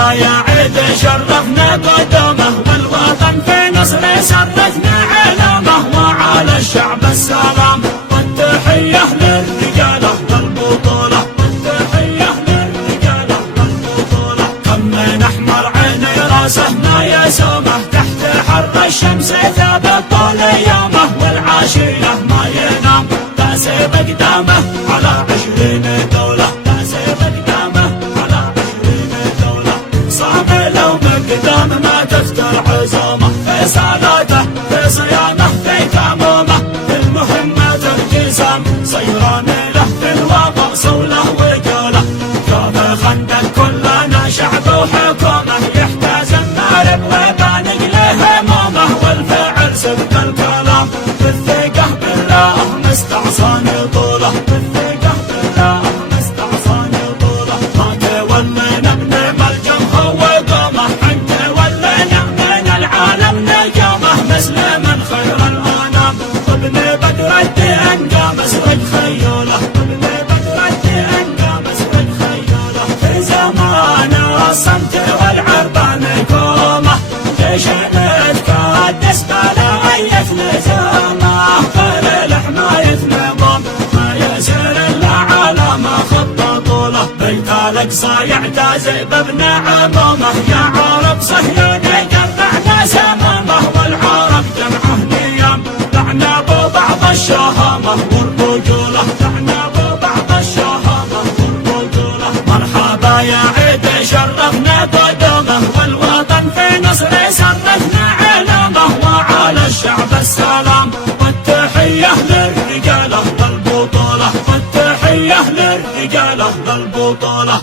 مرحبا يا عيد شرفنا قدومه، والوطن في نصر سرتنا علامه، وعلى الشعب السلام والتحية للرجالة والبطولة، والتحية للرجالة والبطولة. كم من أحمر عيني راسه ما يسومه، تحت حر الشمس ثابت طول أيامه، والعاشية ما ينام تاسب أقدامه على 20 دولة، تاسب أقدامه على 20 دولة. صامل ومقدام ما تفتر عزومه، في صلاته في صيامه في تمومه، في المهمة التزام صيران له في الوضع صوله وجوله. شوف خندق كلنا شعب وحكومة، يحتاج النارب وبانق له همومه، والفعل سبق الكلام بالثقة بالله مستعصاني طوله، بالثقة بالله مستعصاني طوله. ما تولينا من ملجم هو قومه، انت ولينا من العالم نجومه، مسلم خير الانام وابن بدر الدين قام اسود خيوله، وابن بدر الدين قام اسود خيوله. في زمان الصمت والعربان كومه، ليش نتقدس بلا اي لزومه، غير الحماية نظام ما يسير الا على ما خط طوله. بيت الاقصى يعتاز بابن عمومه، يا عرب صهيوني جمعنا سمامه، والعرب جمعه نيام لعنبوا بعض الشهامه والرجوله، لعنبوا بعض الشهامه والرجوله. مرحبا يا عيد شرفنا قدومه، والوطن في نصر سرتنا علامه، وعلى الشعب السلام والتحية للرجالة والبطولة، والتحية للرجالة والبطولة.